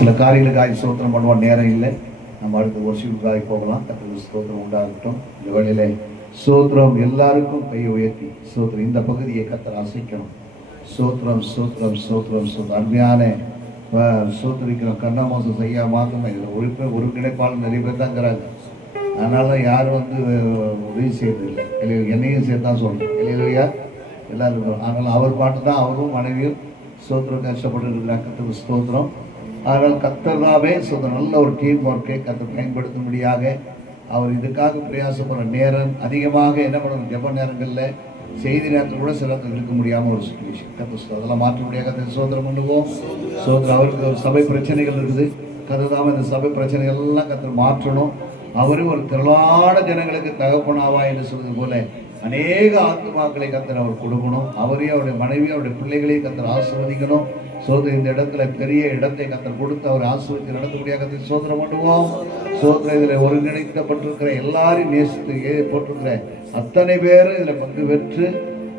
சில காரியங்களுக்காக ஸ்தோத்திரம் பண்ணுவோம். நேரம் இல்லை, நம்ம அடுத்த வருஷத்துக்காக போகலாம். கர்த்தருக்கு ஸ்தோத்திரம் உண்டாகட்டும். இந்த வேளையிலே ஸ்தோத்திரம் எல்லாருக்கும் கையை உயர்த்தி ஸ்தோத்திரம் இந்த பகுதியை கர்த்தர் அசைக்கணும். ஸ்தோத்திரம் ஸ்தோத்திரம் ஸ்தோத்திரம் ஸ்தோத்திரம். அருமையான ஸ்தோத்திரிக்கிறோம். கண்ணாமோசம் செய்யா மாத்திரம் இதில் ஒருங்கிணைப்பாளர் நிறைய பேர் தான் இருக்கிறாங்க. அதனால யாரும் உதவி செய்யறதில்லை. என்னையும் சேர்த்து தான் சொல்கிறேன். இல்லையா எல்லாரும். அதனால் அவர் பாட்டு தான் அவரும் மனைவியும் ஸ்தோத்திரம் கஷ்டப்பட்டு இருக்கிறாங்க. கர்த்தருக்கு ஸ்தோத்திரம். அதனால் கர்த்தராவே நல்ல ஒரு டீம் ஒர்க்கை கர்த்தர் பயன்படுத்தும்படியாக அவர் இதுக்காக பிரயாசப்படுற நேரம் அதிகமாக என்ன பண்ணணும். ஜெப நேரங்களில் செய்தி நேரத்தில் கூட சிலத்தில் இருக்க முடியாமல் ஒரு சுச்சுவேஷன். கர்த்தர் அதெல்லாம் மாற்ற முடியாது. கர்த்தர் சோதரம் பண்ணுவோம். சோதரம் அவருக்கு ஒரு சபை பிரச்சனைகள் இருக்குது. கர்த்தர் இந்த சபை பிரச்சனைகள் எல்லாம் கர்த்தர் மாற்றணும். அவரும் ஒரு திரளான ஜனங்களுக்கு தகப்பனாவா என்று சொல்வது போல அநேக ஆத்மாக்களை கர்த்தர் அவர் கொடுக்கணும். அவரையும் அவருடைய மனைவியும் அவருடைய பிள்ளைகளையும் கர்த்தர் ஆசீர்வதிக்கணும். சோதனை இந்த இடத்துல பெரிய இடத்தை கர்த்தர் கொடுத்து அவர் ஆசீர்வதித்து நடத்தக்கூடிய கர்த்தர் சோதரம் பண்ணுவோம். சோதனை இதில் ஒருங்கிணைக்கப்பட்டிருக்கிற எல்லாரையும் நேசித்து போட்டிருக்கிற அத்தனை பேரும் இதில் பங்கு பெற்று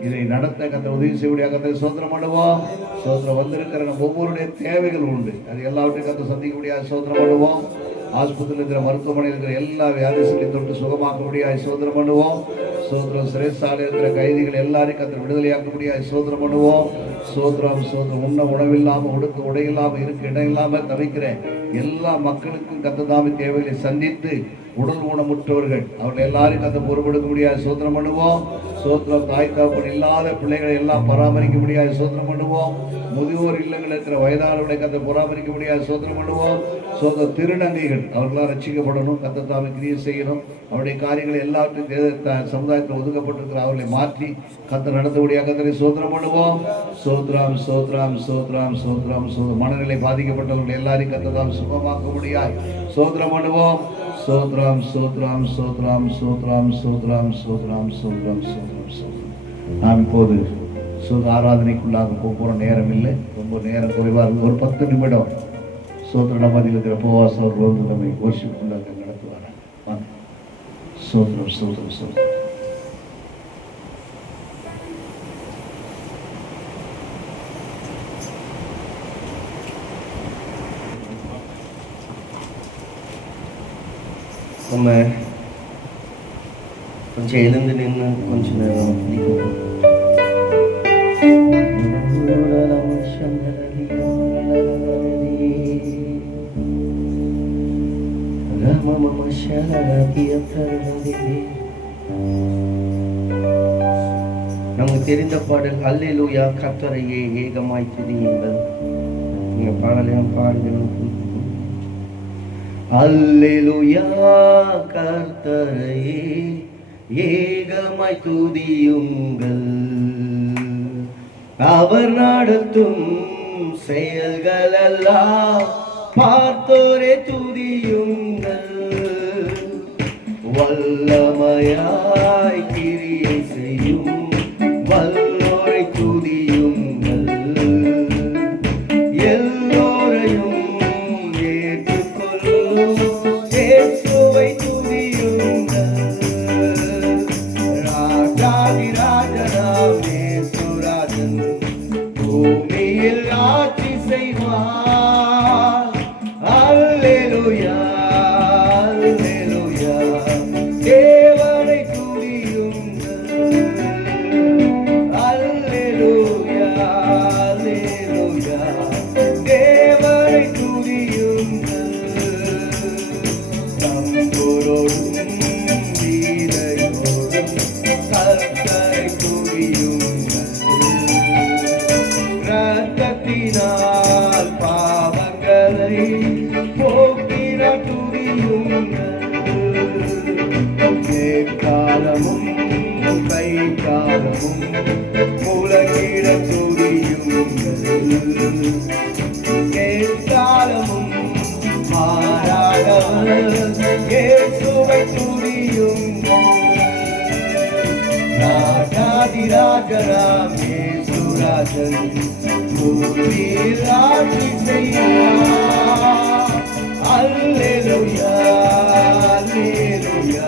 இதை நடத்த கர்த்தர் உதவி செய்யக்கூடிய கர்த்தர் சோதரம் பண்ணுவோம். சோதரம் வந்திருக்கிற நம்ம ஒவ்வொருடைய தேவைகள் உண்டு. அது எல்லாவற்றையும் கர்த்தர் சந்திக்க முடியாது. சோதரம் பண்ணுவோம். ஆஸ்பத்திரியில் இருக்கிற மருத்துவமனையில் இருக்கிற எல்லா வியாதிகளையும் தொட்டு சுகமாக்க முடியாது. சோதரம் பண்ணுவோம். சோதரம் சிறைசாலையில் இருக்கிற கைதிகள் எல்லாரையும் கர்த்தர் விடுதலையாக்க முடியாது. சோதரம் பண்ணுவோம். சோதரம் சோதரம் உண்ண உணவில்லாமல் உடுக்க உடையில்லாமல் இருக்க இடம் இல்லாமல் தவிக்கிற எல்லா மக்களுக்கும் கர்த்தர் தேவைகளை சந்தித்து உடல் ஊனமுற்றவர்கள் அவர்கள் எல்லாரும் கர்த்தர் பொறுப்பெடுக்க முடியாது. சோதரம் பண்ணுவோம். சோதரம் தாய் தகப்பன் இல்லாத பிள்ளைகளை எல்லாம் பராமரிக்க முடியாது. சோதரம் பண்ணுவோம். முதியோர் இல்லங்கள் இருக்கிற வயதானவர்களை கர்த்தர் பராமரிக்க முடியாது. சோதரம் பண்ணுவோம். திருநங்கைகள் அவர்களால் ரட்சிக்கப்படணும். கர்த்தர் கிரியை செய்யணும். அவருடைய காரியங்களை எல்லாத்தையும் சமுதாயத்தில் ஒதுக்கப்பட்டிருக்கிற அவர்களை மாற்றி கர்த்தர் நடத்தக்கூடிய கர்த்தரை சோதரம் பண்ணுவோம். சோத்ராம் சோத்ராம் சோத்ராம் சோத்ராம் சோதரம். மனநிலை பாதிக்கப்பட்டவர்கள் எல்லாரையும் கர்த்தர் சுகமாக்க முடியாது. சோதரம் பண்ணுவோம். சோத்ராம் சோத்ராம் சோத்ராம் சோத்ராம் சோத்ராம் சோத்ராம் சோத்ராம் சோத்ராம் சோத்ராம். நாம் இப்போது ஆராதனைக்குள்ளாக போகிற நேரம் இல்லை. ரொம்ப நேரம் குறைவாக இருக்குது. ஒரு 10 நிமிடம் சோத்திர மதியில் இருக்கிற உபவாசம் அவர்கள் நம்மை வர்ஷிப்புள்ளாக நடத்துவாங்க. சோத்ரம் சோத்ரம் சோத்ரம். நம்ம கொஞ்சம் எழுந்து நின்று கொஞ்ச நேரம் நமக்கு தெரிந்த பாடல் அல்லேலூயா கர்த்தரையே ஏகமாய் துதியுங்கள். நீங்க பாடலையும் பாடுங்கள். அல்லேலூயா கர்த்தரையே ஏகமாய் துதியுங்கள். அவர் நடத்தும் செயல்களெல்லாம் பார்த்தோரே துதியுங்கள். வல்லமையாய் கிரியை செய்யும் வல்லோரை துதியுங்கள். எல்லோரையும் ஏற்றுக்கொள்ளும் இயேசுவை துதியுங்கள். ராஜாதி ராஜனாம் இயேசுராஜன் பூமியில் ஆட்சி செய்வார். அல்லேலூயா அல்லேலூயா தேவனை துதியுங்கள். அல்லேலூயா அல்லேலூயா தேவனை துதியுங்கள். தம்புரோடும் வீரையோடும் கர்த்தரை துதியுங்கள். இரத்தத்தினால் பாவங்களை போக்கிற துதியுங்கள். காலமும் கை காலமும் முழங்கிட துதியுங்கள். காலமும் மாறாதவர் இயேசுவை துதியுங்கள். ராஜாதி ராஜராம் இயேசுராஜன் பூமியில் ஆட்சி செய்வார். அல்லேலூயா அல்லேலூயா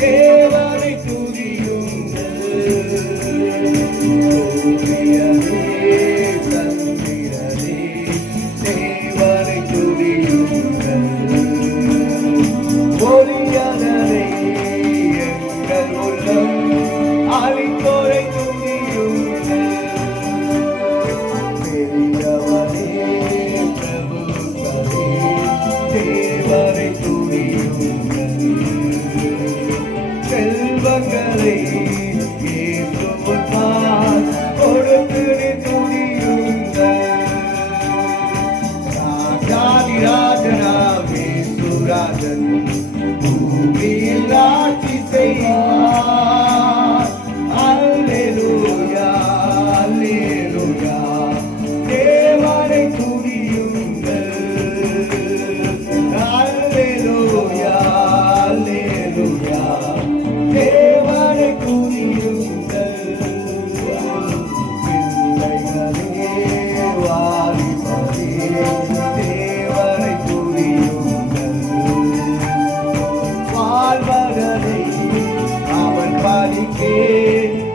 தேவனை துதியுங்கள். சூரியனே சந்திரனே தேவனை ராஜன் பூமியில் ஆட்சி செய்வார். அல்லேலூயா அல்லேலூயா தேவனை துதியுங்கள். அல்லேலூயா அல்லேலூயா தேவனை துதியுங்கள். பிள்ளைகளே வாலிபரே தேவனை துதியுங்கள். வாழ்வதனை அவன் பாதிக்கே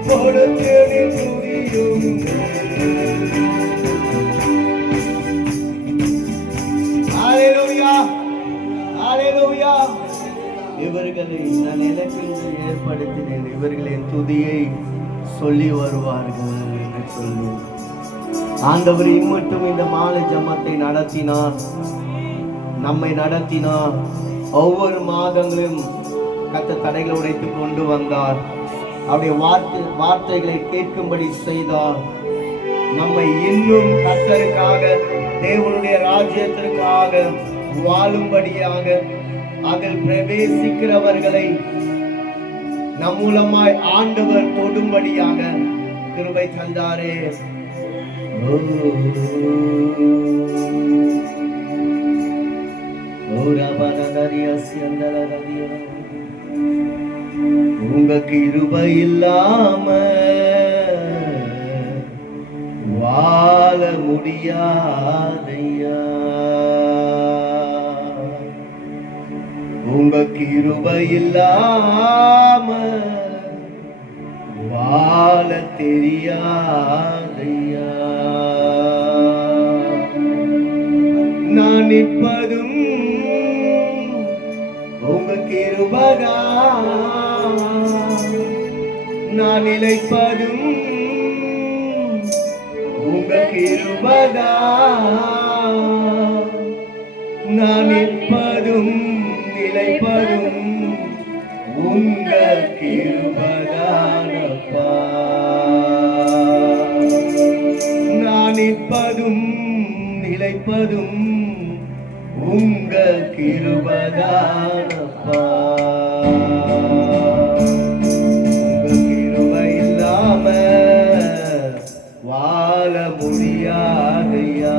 கொடுத்து துதியுங்கள். ஹalleluya ஹalleluya. இவர்களை நான் எனக்கென்று ஏற்படுத்தினேன், இவர்களின் துதியை சொல்லி வருவார்கள் என்று சொல்லி ஆண்டவர் இம்மட்டும் இந்த மாலை ஜெபத்தை நடத்தினார், நம்மை நடத்தினார். ஒவ்வொரு மாதங்களும் கர்த்தர் தடைகளை உடைத்து கொண்டு வந்தார். அவருடைய வார்த்தைகளை கேட்கும்படி செய்தார். நம்மை இன்னும் கர்த்தருக்காக தேவனுடைய ராஜ்யத்திற்காக வாழும்படியாக அதில் பிரவேசிக்கிறவர்களை நம் மூலமாய் ஆண்டவர் தொடும்படியாக கிருபை தந்தாரே. உங்க கிருபை இல்லாம வாழ முடியாதையா. உங்க கிருபை இல்லாம வாழ தெரியாதையா. நான் நிற்பதும் உங்க கிருபைதா, நான் நிலைப்பதும் உங்க கிருபைதா, நான் நிற்பதும் நிலைப்பதும் உங்க கிருபைதானப்பா. நான் நிற்பதும் நிலைப்பதும் உங்க கிருபைதானப்பா. உங்க கிருபை இல்லாம வாழ முடியாதையா.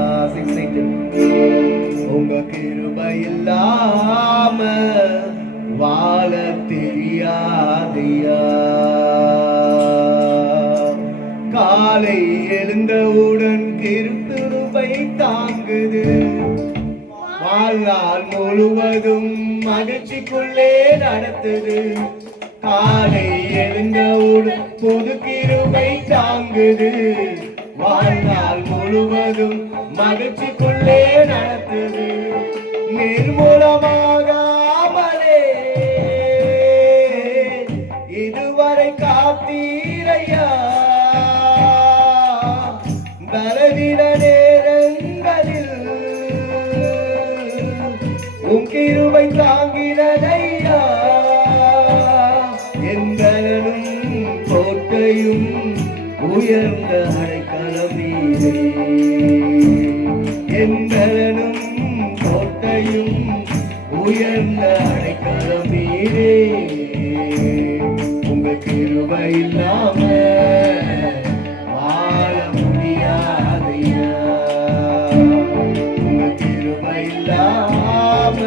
உங்க கிருபை இல்லாம வாழ தெரியாதையா. காலை எழுந்தவுடன் கிருபை தாங்குது, வாழ்நாள் முழுவதும் மகிழ்ச்சிக்குள்ளே நடத்துது. காலை எழுந்தவுடன் புது கிருபை தாங்குது, வாழ்நாள் முழுவதும் மகிழ்ச்சிக்குள்ளே நடத்துது. நிர்மூலமாகாமலே இதுவரை காத்தீரையா. பலவீன நேரங்களில் உன் கிருபை தாங்கினதையா. எங்களும் கோட்டையும் உயர்ந்த அடைக்கலம் நீரே. எங்களும் கோட்டையும் உயர்ந்த அடைக்கலம் நீரே. உங்க கிருபை இல்லாம வாழ முடியாதையா. உங்க கிருபை இல்லாம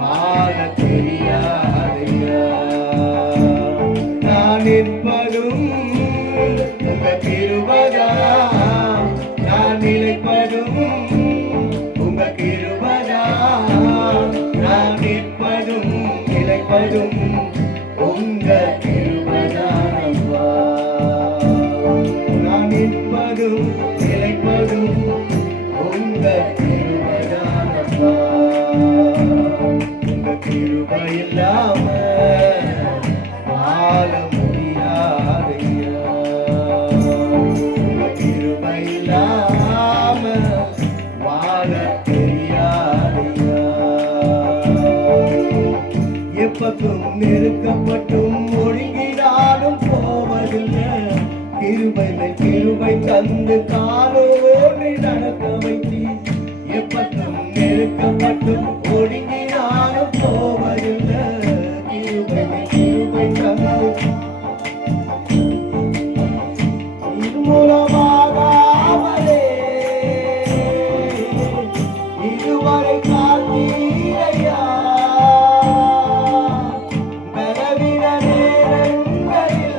வாழ தெரியாதையா. நான் நிற்பதும் உங்க கிருபைதா, நான் நிலைப்பதும் உங்க கிருபைதா, நான் நிற்பதும் நிலைப்பதும் உங்க கிருபைதானப்பா. நான் நிற்பதும் நிலைப்பதும் உங்க கிருபைதானப்பா. உங்க கிருபை இல்லாம வாழ முடியாதையா. உங்க கிருபை இல்லாம வாழ தெரியாதையா. எப்பக்கும் நெருக்கப்பட்டும் ஒழுங்கினாலும் போவதில்லை. கிருபை கிருபை தந்து காலோடு நடக்க வைத்தி. எப்பக்கும் நெருக்கப்பட்டும் ஒழுங்கினாலும் இதுவரை காத்தீரையா பலவித நேரங்களில்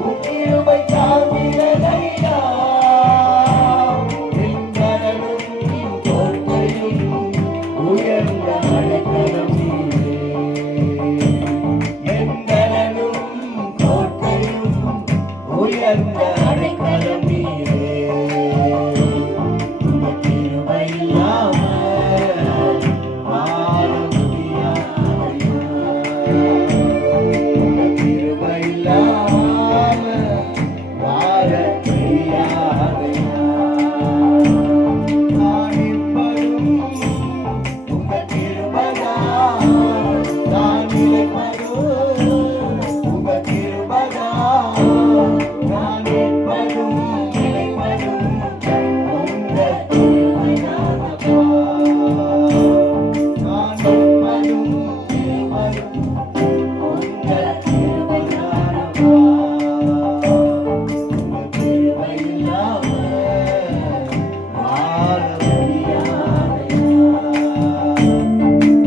உன் கிருபை தாங்கினதையா எங்களையும் கோட்டையும் உயர்ந்த அடைக்கலம் நீரே எங்களையும் கோட்டையும் உயர்ந்த அடைக்கலம் நீரே உங்க கிருபை இல்லாம வாழ முடியாதையா உங்க கிருபை இல்லாம வாழ முடியாதையா நான் இப்படும் உங்க கிருபைதான் நான் நிலைப்பதும் உங்க கிருபைதான் நான் இப்படும் நிலைப்பதும் உங்க கிருபைதானப்பா நான் இப்படும் நிலைப்பதும் உங்க கிருபைதானப்பா உங்க கிருபை இல்லாம வாழ முடியாதையா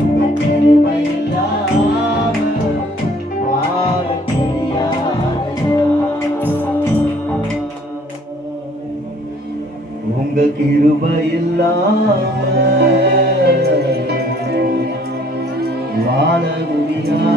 உங்க கிருபை இல்லாம வாழ முடியாதையா உங்க கிருபை இல்லாம வாழ முடியாதையா